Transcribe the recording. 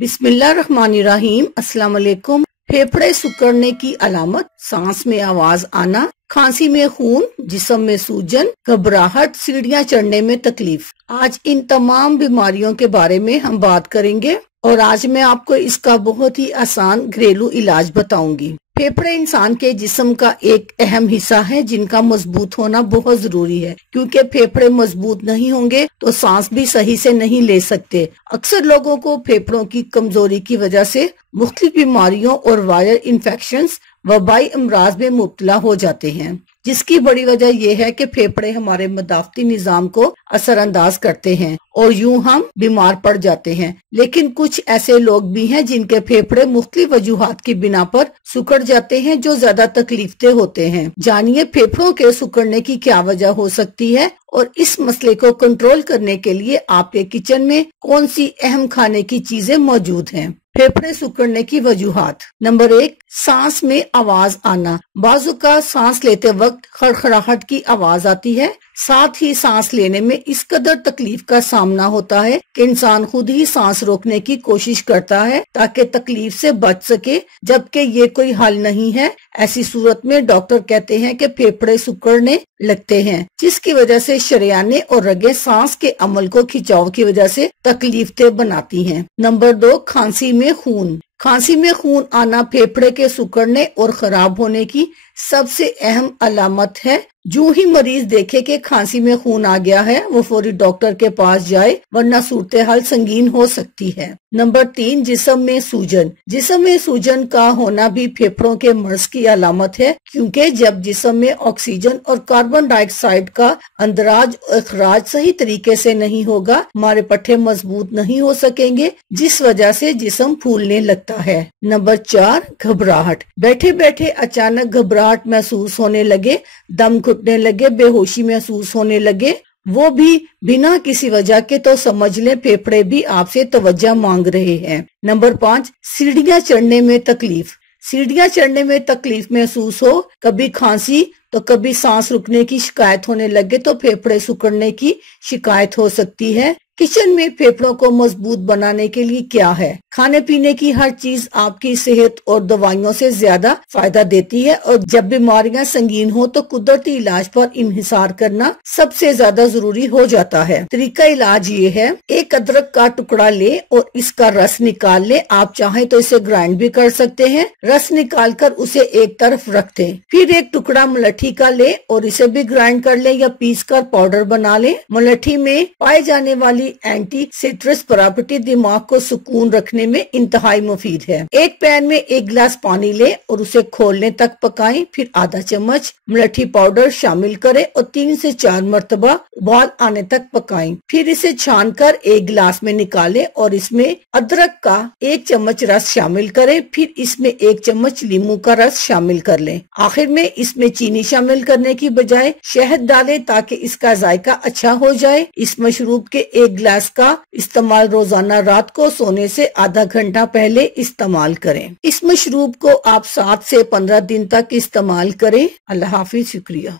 बिस्मिल्लाहिर्रहमानिर्रहीम। अस्सलाम वालेकुम। फेफड़े सिकुड़ने की अलामत, सांस में आवाज आना, खांसी में खून, जिस्म में सूजन, घबराहट, सीढ़ियाँ चढ़ने में तकलीफ। आज इन तमाम बीमारियों के बारे में हम बात करेंगे और आज मैं आपको इसका बहुत ही आसान घरेलू इलाज बताऊंगी। फेफड़े इंसान के जिस्म का एक अहम हिस्सा है जिनका मजबूत होना बहुत जरूरी है, क्योंकि फेफड़े मजबूत नहीं होंगे तो सांस भी सही से नहीं ले सकते। अक्सर लोगों को फेफड़ों की कमजोरी की वजह से मुख्तलिफ बीमारियों और वायरल इन्फेक्शंस, वबाई अमराज में मुब्तला हो जाते हैं, जिसकी बड़ी वजह यह है कि फेफड़े हमारे मदाफती निजाम को असरअंदाज करते हैं और यूं हम बीमार पड़ जाते हैं। लेकिन कुछ ऐसे लोग भी हैं जिनके फेफड़े मुख्तलिफ वजूहात की बिना पर सिकुड़ जाते हैं, जो ज्यादा तकलीफदेह होते हैं। जानिए फेफड़ों के सिकुड़ने की क्या वजह हो सकती है और इस मसले को कंट्रोल करने के लिए आपके किचन में कौन सी अहम खाने की चीजें मौजूद हैं। फेफड़े सिकुड़ने की वजूहात। नंबर 1, सांस में आवाज आना। बाजू का सांस लेते वक्त खड़खड़ाहट की आवाज आती है। साथ ही सांस लेने में इस कदर तकलीफ का सामना होता है कि इंसान खुद ही सांस रोकने की कोशिश करता है ताकि तकलीफ से बच सके, जबकि ये कोई हल नहीं है। ऐसी सूरत में डॉक्टर कहते हैं कि फेफड़े सिकुड़ने लगते हैं, जिसकी वजह से शरेयाने और रगें सांस के अमल को खिंचाव की वजह से तकलीफदेह बनाती हैं। नंबर 2, खांसी में खून। खांसी में खून आना फेफड़े के सिकुड़ने और खराब होने की सबसे अहम अलामत है। जो ही मरीज देखे कि खांसी में खून आ गया है, वो फौरी डॉक्टर के पास जाए, वरना सूरत हाल संगीन हो सकती है। नंबर 3, जिस्म में सूजन। जिस्म में सूजन का होना भी फेफड़ों के मर्ज की अलामत है, क्योंकि जब जिस्म में ऑक्सीजन और कार्बन डाइऑक्साइड का अंदराज और अखराज सही तरीके से नहीं होगा, हमारे पट्टे मजबूत नहीं हो सकेंगे, जिस वजह से जिस्म फूलने लगता है। नंबर 4, घबराहट। बैठे बैठे अचानक घबराहट महसूस होने लगे, दम घुटने लगे, बेहोशी महसूस होने लगे, वो भी बिना किसी वजह के, तो समझ लें फेफड़े भी आपसे तवज्जो मांग रहे हैं। नंबर 5, सीढ़ियाँ चढ़ने में तकलीफ। सीढ़ियाँ चढ़ने में तकलीफ महसूस हो, कभी खांसी तो कभी सांस रुकने की शिकायत होने लगे, तो फेफड़े सिकुड़ने की शिकायत हो सकती है। किचन में फेफड़ों को मजबूत बनाने के लिए क्या है? खाने पीने की हर चीज आपकी सेहत और दवाइयों से ज्यादा फायदा देती है, और जब बीमारियां संगीन हो तो कुदरती इलाज पर इंहिसार करना सबसे ज्यादा जरूरी हो जाता है। तरीका इलाज ये है, एक अदरक का टुकड़ा ले और इसका रस निकाल ले। आप चाहें तो इसे ग्राइंड भी कर सकते हैं। रस निकाल कर उसे एक तरफ रख दें। फिर एक टुकड़ा मुलट्ठी का ले और इसे भी ग्राइंड कर ले या पीस कर पाउडर बना ले। मुलट्ठी में पाए जाने वाली एंटी सिट्रस प्रॉपर्टी दिमाग को सुकून रखने में इंतहाई मुफीद है। एक पैन में 1 गिलास पानी ले और उसे खोलने तक पकाएं। फिर आधा चम्मच मुलट्ठी पाउडर शामिल करें और 3 से 4 मरतबा उबाल आने तक पकाएं। फिर इसे छान कर 1 गिलास में निकालें और इसमें अदरक का 1 चम्मच रस शामिल करें। फिर इसमें 1 चम्मच नींबू का रस शामिल कर लें। आखिर में इसमें चीनी शामिल करने की बजाय शहद डालें ताकि इसका जायका अच्छा हो जाए। इस मशरूब के 1 गिलास का इस्तेमाल रोजाना रात को सोने से आधा घंटा पहले इस्तेमाल करें। इस मशरूब को आप 7 से 15 दिन तक इस्तेमाल करें। अल्लाह हाफिज। शुक्रिया।